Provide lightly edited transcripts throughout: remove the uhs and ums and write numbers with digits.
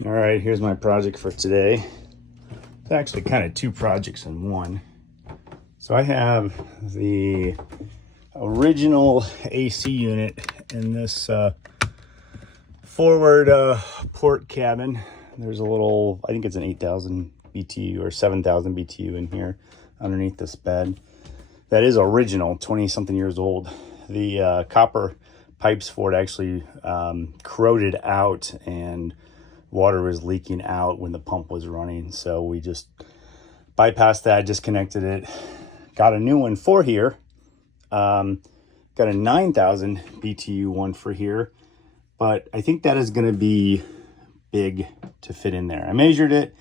All right, here's my project for today. It's actually kind of two projects in one. So I have the original AC unit in this forward port cabin. There's a little, I think it's an 8,000 BTU or 7,000 BTU in here underneath this bed. That is original, 20 something years old. The copper pipes for it actually corroded out and water was leaking out when the pump was running. So we just bypassed that, disconnected it, got a new one for here. Got a 9,000 BTU one for here, but I think that is going to be big to fit in there. I measured it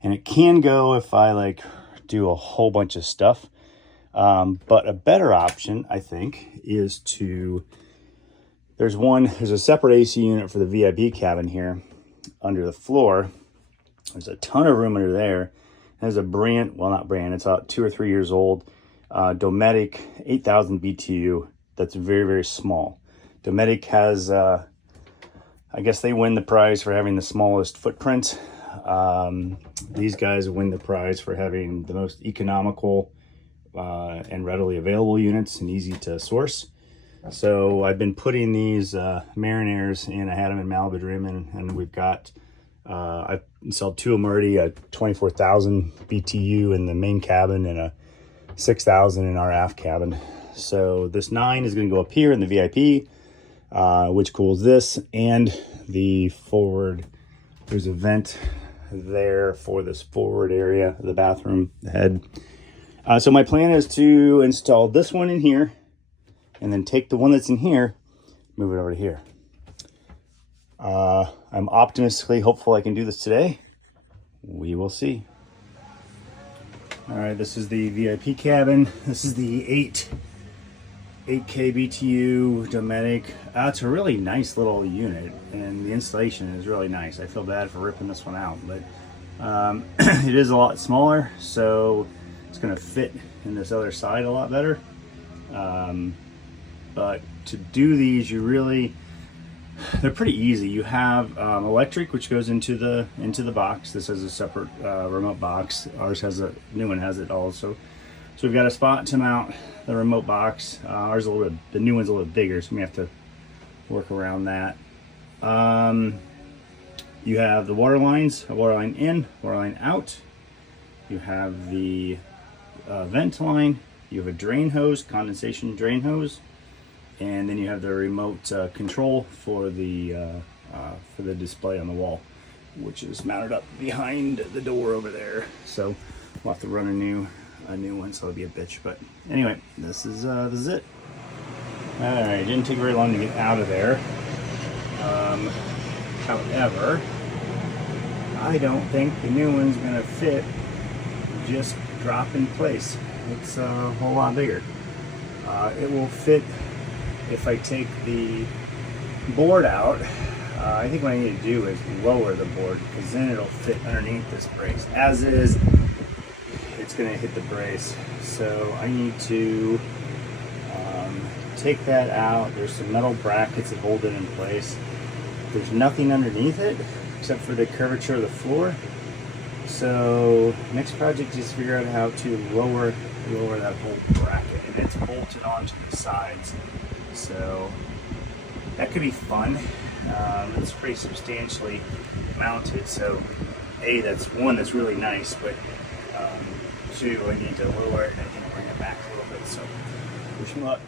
and it can go if I like do a whole bunch of stuff. But a better option, I think, is there's a separate AC unit for the VIP cabin here under the floor. There's a ton of room under there. It has a it's about 2 or 3 years old, Dometic 8,000 BTU. That's very, very small. Dometic has, I guess they win the prize for having the smallest footprint. These guys win the prize for having the most economical and readily available units and easy to source. So I've been putting these MarinAires in. I had them in Malibu Dream, and we've got I installed two of them already, a 24,000 BTU in the main cabin and a 6,000 in our aft cabin. So this 9 is going to go up here in the VIP, which cools this and the forward. There's a vent there for this forward area, the bathroom, the head. So my plan is to install this one in here and then take the one that's in here, move it over to here. I'm optimistically hopeful I can do this today. We will see. All right, this is the VIP cabin. This is the 8K BTU Dometic. It's a really nice little unit, and the installation is really nice. I feel bad for ripping this one out, but it is a lot smaller, so it's going to fit in this other side a lot better. But to do these, they're pretty easy. You have electric, which goes into the box. This has a separate remote box. Ours the new one has it also. So we've got a spot to mount the remote box. The new one's a little bigger, so we have to work around that. You have the water lines, a water line in, water line out. You have the vent line. You have a drain hose, condensation drain hose. And then you have the remote control for the display on the wall, which is mounted up behind the door over there. So we'll have to run a new one, so it'll be a bitch. But anyway, this is it. All right, it didn't take very long to get out of there. However, I don't think the new one's gonna fit. Just drop in place. It's a whole lot bigger. It will fit. If I take the board out, I think what I need to do is lower the board, because then it'll fit underneath this brace. As is, it's going to hit the brace. So I need to take that out. There's some metal brackets that hold it in place. There's nothing underneath it except for the curvature of the floor. So next project is figure out how to lower that whole bracket, and it's bolted onto the sides. So that could be fun. It's pretty substantially mounted. So that's really nice, but two, I need to lower it and I think bring it back a little bit. So wish me luck.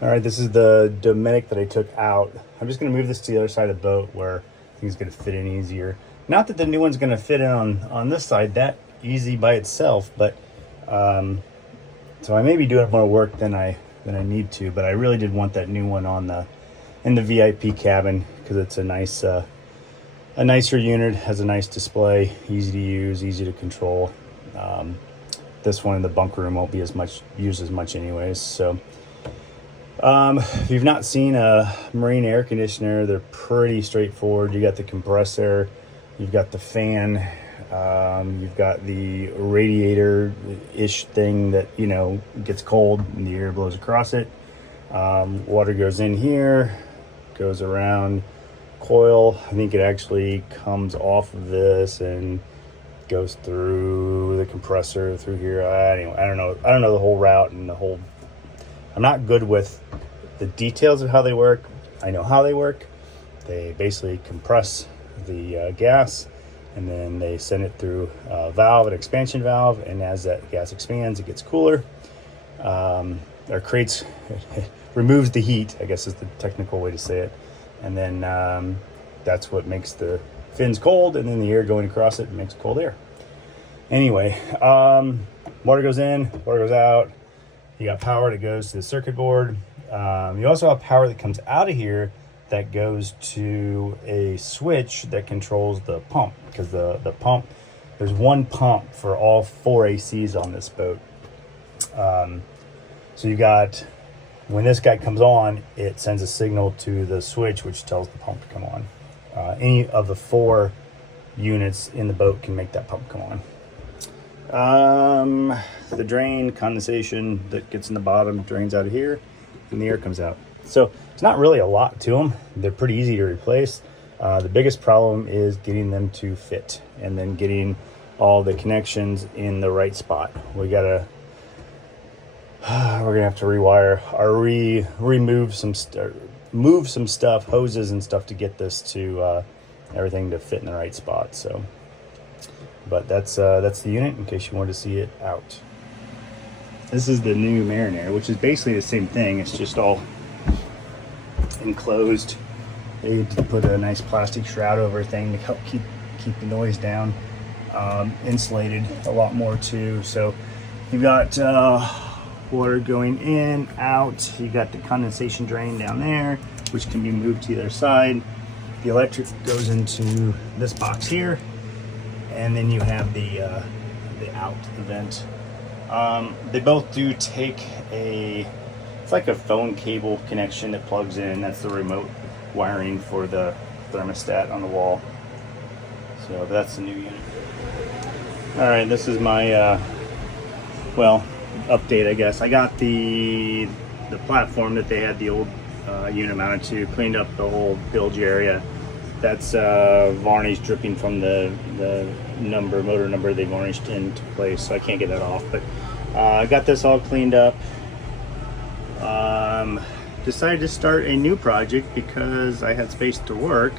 All right, this is the Dometic that I took out. I'm just going to move this to the other side of the boat where I think it's going to fit in easier. Not that the new one's going to fit in on this side that easy by itself, but so I may be doing more work than I need to, but I really did want that new one in the VIP cabin because it's a nicer unit, has a nice display, easy to use, easy to control. This one in the bunker room won't be used as much anyways. So if you've not seen a MarinAire conditioner, they're pretty straightforward. You got the compressor, you've got the fan, you've got the radiator-ish thing that, gets cold and the air blows across it. Water goes in here, goes around, coil. I think it actually comes off of this and goes through the compressor through here. Anyway, I don't know the whole route and the whole. I'm not good with the details of how they work. I know how they work. They basically compress the gas, and then they send it through a valve, an expansion valve, and as that gas expands, it gets cooler, or creates, removes the heat, I guess is the technical way to say it, and then that's what makes the fins cold, and then the air going across it makes cold air. Anyway, water goes in, water goes out. You got power that goes to the circuit board. You also have power that comes out of here that goes to a switch that controls the pump, because the pump, there's one pump for all 4 ACs on this boat. So you got, when this guy comes on, it sends a signal to the switch which tells the pump to come on. Any of the 4 units in the boat can make that pump come on. The drain, condensation that gets in the bottom drains out of here, and the air comes out. So it's not really a lot to them. They're pretty easy to replace. The biggest problem is getting them to fit, and then getting all the connections in the right spot. We're gonna have to rewire or move some stuff, hoses and stuff, to get this to everything to fit in the right spot. So, but that's the unit, in case you wanted to see it out. This is the new MarinAire, which is basically the same thing. It's just all enclosed. They put a nice plastic shroud over everything to help keep the noise down. Insulated a lot more too. So you've got water going in, out. You got the condensation drain down there, which can be moved to either side. The electric goes into this box here, and then you have the out, the vent. They both do take it's like a phone cable connection that plugs in. That's the remote wiring for the thermostat on the wall. So that's the new unit. All right, this is my update, I guess. I got the platform that they had the old unit mounted to, cleaned up the whole bilge area. That's varnish dripping from the motor number they varnished into place, so I can't get that off. But I got this all cleaned up. Decided to start a new project because I had space to work.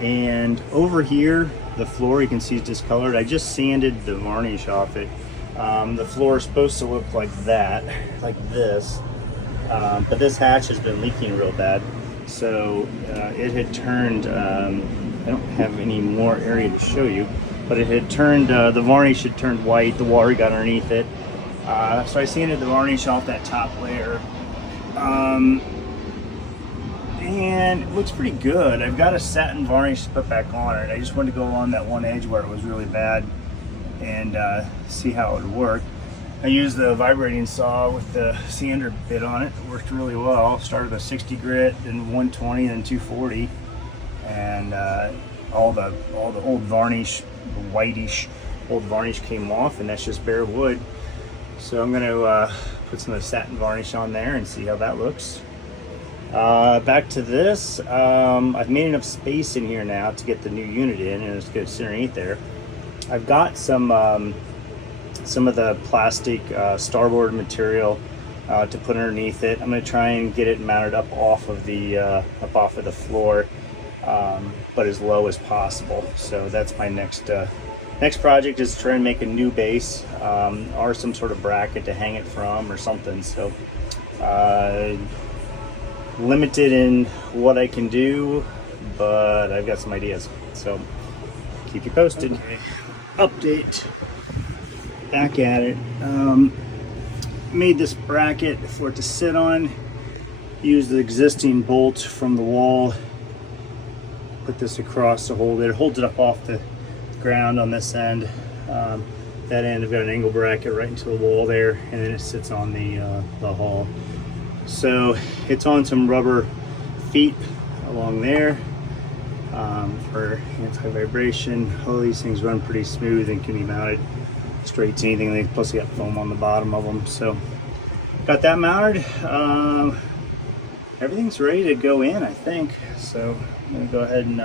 And over here, the floor, you can see is discolored. I just sanded the varnish off it. The floor is supposed to look like that, like this. But this hatch has been leaking real bad. So it had turned, I don't have any more area to show you, but it had turned, the varnish had turned white, the water got underneath it. So I sanded the varnish off that top layer. And it looks pretty good. I've got a satin varnish to put back on it. I just wanted to go along that one edge where it was really bad and see how it would work. I used the vibrating saw with the sander bit on it. It worked really well. Started with 60 grit, then 120, then 240, and all the old varnish, the whitish old varnish came off, and that's just bare wood. So I'm going to put some of the satin varnish on there and see how that looks. Back to this. I've made enough space in here now to get the new unit in, and it's going to sit underneath there. I've got some of the plastic starboard material to put underneath it. I'm going to try and get it mounted up off of the floor, but as low as possible. So that's my next project, is to try and make a new base, or some sort of bracket to hang it from or something. So limited in what I can do, but I've got some ideas. So keep you posted. Okay. Update. Back at it. Made this bracket for it to sit on. Used the existing bolt from the wall. Put this across to hold it. It holds it up off the ground on this end. That end, I've got an angle bracket right into the wall there, and then it sits on the hull. So it's on some rubber feet along there for anti-vibration. All these things run pretty smooth and can be mounted straight to anything. Plus, you got foam on the bottom of them. So got that mounted. I everything's ready to go in, I think. So I'm gonna go ahead and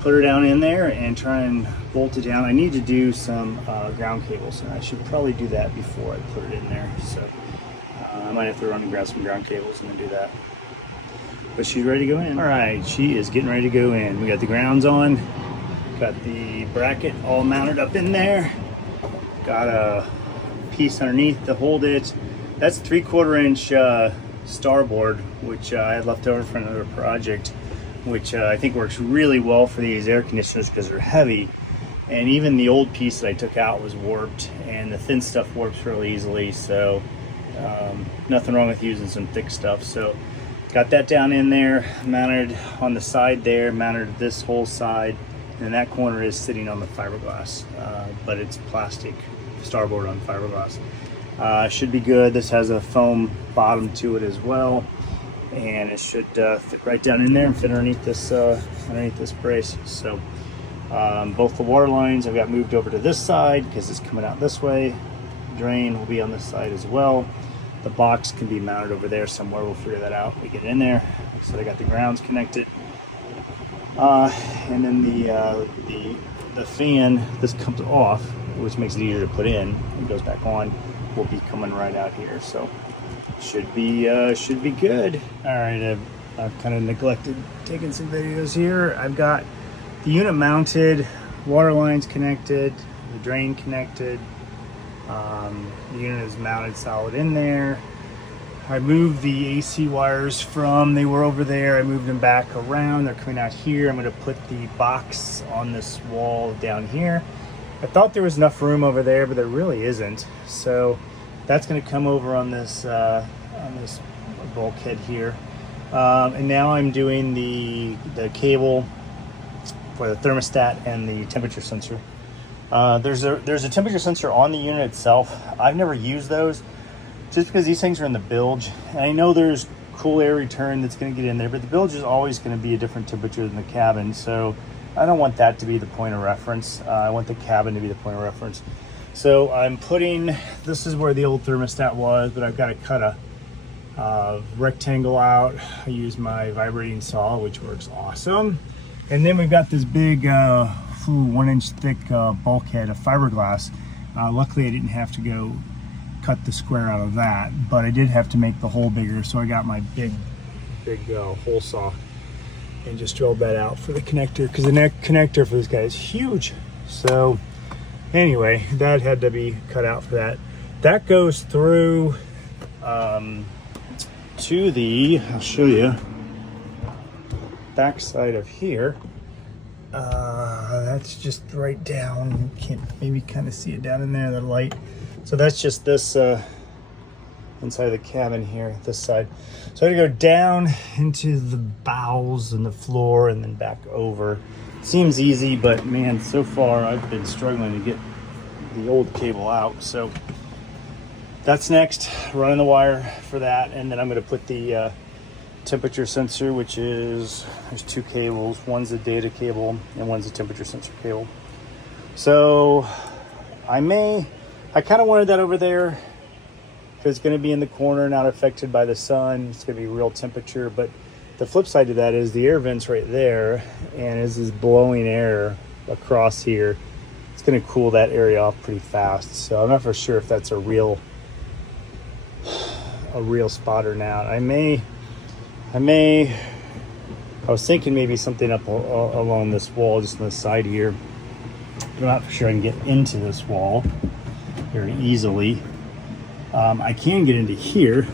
put her down in there and try and bolt it down. I need to do some ground cables, and I should probably do that before I put it in there. So I might have to run and grab some ground cables and then do that. But she's ready to go in. All right, she is getting ready to go in. We got the grounds on, got the bracket all mounted up in there, got a piece underneath to hold it. That's 3/4 inch starboard, which I had left over from another project, which I think works really well for these air conditioners because they're heavy. And even the old piece that I took out was warped, and the thin stuff warps really easily. So nothing wrong with using some thick stuff. So got that down in there, mounted on the side there, mounted this whole side, and that corner is sitting on the fiberglass, but it's plastic starboard on fiberglass. Should be good. This has a foam bottom to it as well, and it should fit right down in there and fit underneath this brace. So both the water lines I've got moved over to this side because it's coming out this way. Drain will be on this side as well. The box can be mounted over there somewhere. We'll figure that out when we get it in there. So I got the grounds connected, and then the fan, this comes off, which makes it easier to put in. It goes back on. Will be coming right out here, so should be good. All right, I've kind of neglected taking some videos here. I've got the unit mounted, water lines connected, the drain connected. The unit is mounted solid in there. I moved the AC wires from, they were over there, I moved them back around. They're coming out here. I'm going to put the box on this wall down here. I thought there was enough room over there, but there really isn't. So that's going to come over on this bulkhead here. And now I'm doing the cable for the thermostat and the temperature sensor. There's a temperature sensor on the unit itself. I've never used those just because these things are in the bilge. And I know there's cool air return that's going to get in there, but the bilge is always going to be a different temperature than the cabin. So I don't want that to be the point of reference. I want the cabin to be the point of reference. So I'm putting, this is where the old thermostat was, but I've got to cut a rectangle out. I use my vibrating saw, which works awesome. And then we've got this big 1 inch thick bulkhead of fiberglass. Luckily I didn't have to go cut the square out of that, but I did have to make the hole bigger. So I got my big hole saw and just drilled that out for the connector, because the neck connector for this guy is huge. So anyway, that had to be cut out for that. That goes through to the, I'll show you, back side of here. That's just right down. You can't maybe kind of see it down in there, the light. So that's just this inside the cabin here, this side. So I gotta go down into the bowels and the floor and then back over. Seems easy, but man, so far I've been struggling to get the old cable out. So that's next, running the wire for that. And then I'm gonna put the temperature sensor, which is, there's two cables. One's a data cable and one's a temperature sensor cable. So I kind of wanted that over there because it's going to be in the corner, not affected by the sun. It's going to be real temperature. But the flip side to that is the air vent's right there, and as is blowing air across here, it's going to cool that area off pretty fast. So I'm not for sure if that's a real spot or not. I was thinking maybe something up along this wall, just on the side here. I'm not for sure I can get into this wall very easily. I can get into here.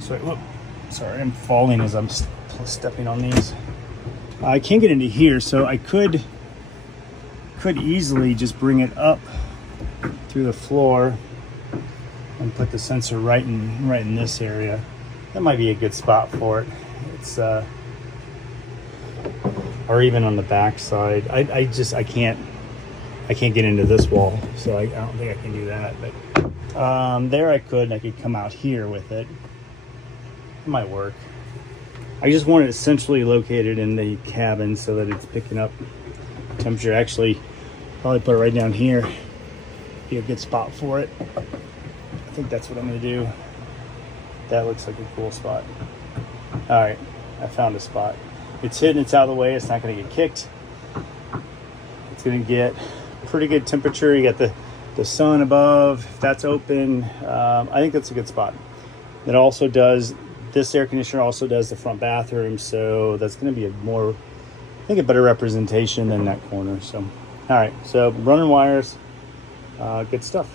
Sorry, I'm falling as I'm stepping on these. I can get into here, so I could easily just bring it up through the floor and put the sensor right in this area. That might be a good spot for it. It's or even on the back side. I can't get into this wall, so I don't think I can do that. But there I could come out here with it. It might work. I just want it centrally located in the cabin so that it's picking up temperature. Actually, probably put it right down here. Be a good spot for it. I think that's what I'm gonna do. That looks like a cool spot. All right, I found a spot. It's hidden, it's out of the way, it's not gonna get kicked. It's gonna get pretty good temperature. You got the sun above, if that's open. I think that's a good spot. It also does, this air conditioner also does the front bathroom, so that's gonna be a more, I think, a better representation than that corner. So, all right, so running wires, good stuff.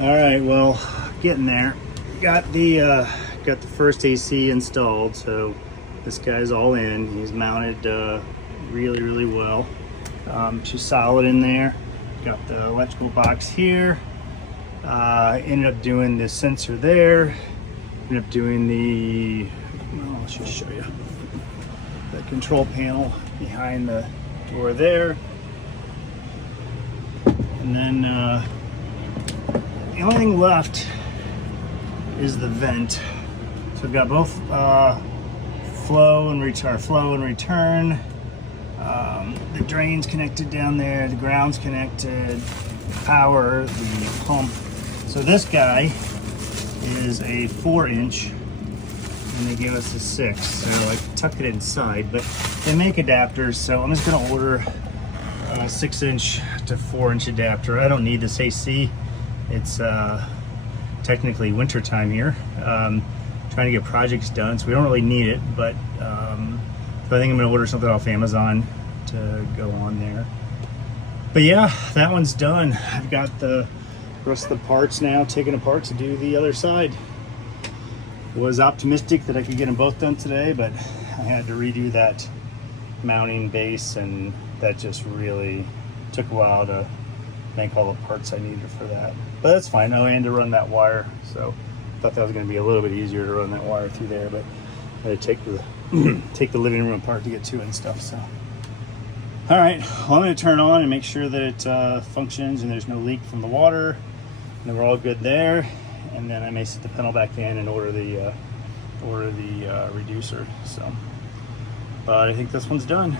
All right, well, getting there. Got the first AC installed, so this guy's all in. He's mounted really well. Too solid in there. Got the electrical box here. Ended up doing the sensor there. Ended up doing the, well, let's just show you the control panel behind the door there. And then the only thing left is the vent. So we've got both flow and return. The drain's connected down there, the ground's connected, power, the pump. So this guy is a 4-inch, and they gave us a 6. So I tuck it inside, but they make adapters, so I'm just gonna order a 6-inch to 4-inch adapter. I don't need this AC. It's technically winter time here. Trying to get projects done, so we don't really need it, but so I think I'm gonna order something off Amazon to go on there. But yeah, that one's done. I've got the rest of the parts now taken apart to do the other side. Was optimistic that I could get them both done today, but I had to redo that mounting base, and that just really took a while to make all the parts I needed for that. But that's fine. I had to run that wire, so I thought that was going to be a little bit easier to run that wire through there, but I had to take the take the living room apart to get to it and stuff. So, all right, well, I'm going to turn on and make sure that it functions and there's no leak from the water, and then we're all good there. And then I may set the panel back in and order the reducer. So, but I think this one's done.